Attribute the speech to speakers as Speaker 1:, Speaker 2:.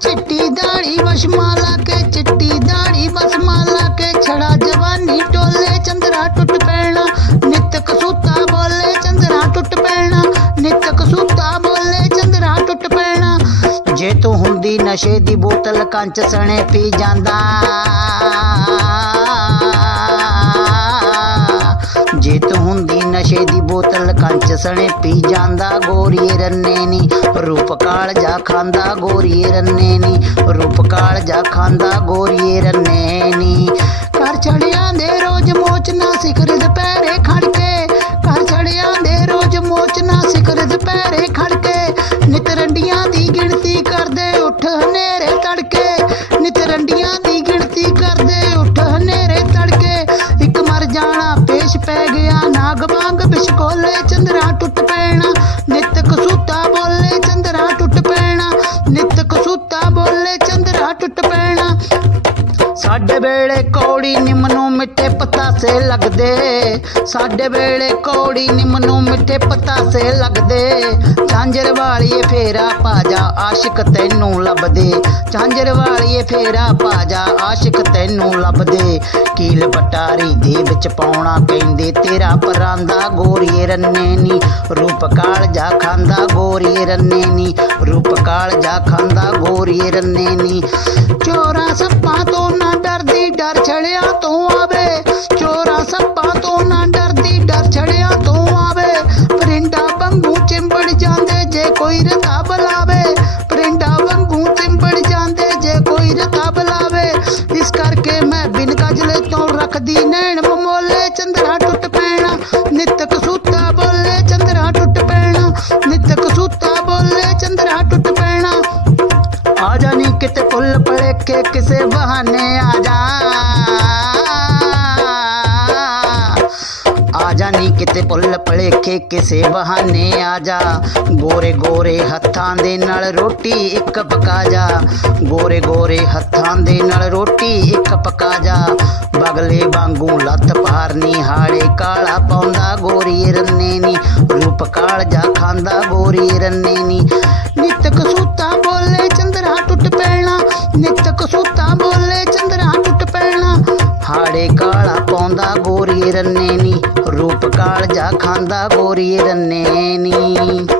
Speaker 1: ਚਿੱਟੀ ਦਾੜੀ ਵਸ਼ਮਾ ਲਾ ਕੇ ਚਿੱਟੀ ਦਾੜੀ ਵਸਮਾ ਲਾ ਕੇ ਛੜਾ ਜਵਾਨੀ ਟੋਲੇ ਚੰਦਰਾ ਟੁੱਟ ਪੈਣਾ ਨਿਤ ਕਸੂਤਾ ਬੋਲੇ ਚੰਦਰਾ ਟੁੱਟ ਪੈਣਾ ਨਿਤ ਕਸੂਤਾ ਬੋਲੇ ਚੰਦਰਾ ਟੁੱਟ ਪੈਣਾ ਜੇ ਤੂੰ ਹੁੰਦੀ ਨਸ਼ੇ ਦੀ ਬੋਤਲ ਕੰਚ ਸਣੇ ਪੀ ਜਾਂਦਾ ਨਸ਼ੇ ਦੀ ਬੋਤਲ ਕੰਚ ਸਣੇ ਪੀ ਜਾਂਦਾ ਗੋਰੀਏ ਰੰਨੇ ਨੀ। ਰੂਪ ਕਾਲ ਜਾ ਖਾਂਦਾ ਗੋਰੀਏ ਰੰਨੇ ਨੀ। ਰੂਪ ਕਾਲ ਜਾ ਖਾਂਦਾ ਗੋਰੀਏ ਰੰਨੇ ਨੀ। ਘਰ ਛੜਿਆਂ ਦੇ ਰੋਜ਼ ਮੋਚਨਾ, ਸਿਖਰ ਦੁਪਹਿਰੇ ਖੜ ਕੇ। ਘਰ ਛੜਿਆਂ ਦੇ ਰੋਜ਼ ਮੋਚ ਪੈਣਾ। ਸਾਡੇ ਵੇਲੇ ਕੌੜੀ ਨਿੰਮ ਨੂੰ ਮਿੱਠੇ ਪਤਾਸੇ ਲੱਗਦੇ। ਸਾਡੇ ਵੇਲੇ ਕੌੜੀ ਨਿੰਮ ਨੂੰ ਮਿੱਠੇ ਪਤਾਸੇ ਲੱਗਦੇ। ਝਾਂਜਰ ਵਾਲੀਏ ਫੇਰਾ ਪਾਜਾ ਆਸ਼ਿਕ ਤੈਨੂੰ ਲੱਭਦੇ। ਝਾਂਜਰ ਵਾਲੀਏ ਫੇਰਾ ਪਾਜਾ ਆਸ਼ਿਕ ਤੈਨੂੰ ਲੱਭਦੇ। ਕੀਲ ਪਟਾਰੀ ਦੇ ਵਿੱਚ ਪਾਉਣਾ ਕਹਿੰਦੇ ਤੇਰਾ ਪਰਾਂਦਾ ਗੋਰੀਏ ਰੰਨੇ ਨੀ। ਰੂਪ ਕਾਲ ਜਾ ਖਾਂਦਾ ਗੋਰੀਏ ਰੰਨੇ ਨੀ। ਰੂਪ ਕਾਲ ਜਾ ਖਾਂਦਾ ਗੋਰੀਏ ਰੰਨੇ ਨੀ। ਚੋਰਾ ਸੱਪਾਂ ਤੋਂ ਨਾ ਡਰਦੀ, ਡਰ ਛੜਿਆ ਤੋਂ ਆਵੇ। ਚੋਰਾ ਸੱਪਾਂ ਤੋਂ ਨਾ ਡਰਦੀ, ਡਰ ਛੜਿਆ ਤੋਂ ਆਵੇ। ਪਰਿੰਡਾ ਵਾਂਗੂ ਚਿੰਬੜ ਜਾਂਦੇ ਜੇ ਕੋਈ ਰਤਾ ਬੁਲਾਵੇ ਪਰਿੰਡਾ ਬੰਗੂ ਚਿੰਬੜ ਜਾਂਦੇ ਜੇ ਕੋਈ ਰਤਾ ਬੁਲਾਵੇ ਇਸ ਕਰਕੇ ਮੈਂ ਬਿਨ ਕਜਲੇ ਤੋਂ ਰੱਖਦੀ ਨੈਣ, ਮਮੋਲੇ ਚੰਦਰਾ ਟੁੱਟ ਪੈਣਾ। ਨਿਤ ਜਾ ਨੀ ਕੇ ਕਿਸੇ ਬਹਾਨੇ ਆ ਜਾ। ਆ ਜਾ ਨੀ ਕਿਤੇ ਫੁੱਲ ਪੜੇ ਕੇ ਕਿਸੇ ਬਹਾਨੇ ਆ ਜਾ। ਗੋਰੇ ਗੋਰੇ ਹੱਥਾਂ ਦੇ ਨਾਲ ਰੋਟੀ ਇੱਕ ਪਕਾ ਜਾ। ਗੋਰੇ ਗੋਰੇ ਹੱਥਾਂ ਦੇ ਨਾਲ ਰੋਟੀ ਇੱਕ ਪਕਾ ਜਾ। ਬਗਲੇ ਵਾਂਗੂ ਲੱਤ ਪਾਰਨੀ ਹਾੜੇ ਕਾਲਾ ਪਾਉਂਦਾ, ਗੋਰੀ ਰੰਨੇ ਨੀ। ਰੂਪ ਕਾਲ ਜਾ ਖਾਂਦਾ, ਗੋਰੀ ਰੰਨੇ ਨੀ। ਉੱਤੇ ਕਾਲਾ ਪਾਉਂਦਾ ਗੋਰੀ ਰੰਨੇ ਨੀ। ਰੂਪ ਕਾਲ ਜਾ ਖਾਂਦਾ ਗੋਰੀ ਰੰਨੇ ਨੀ।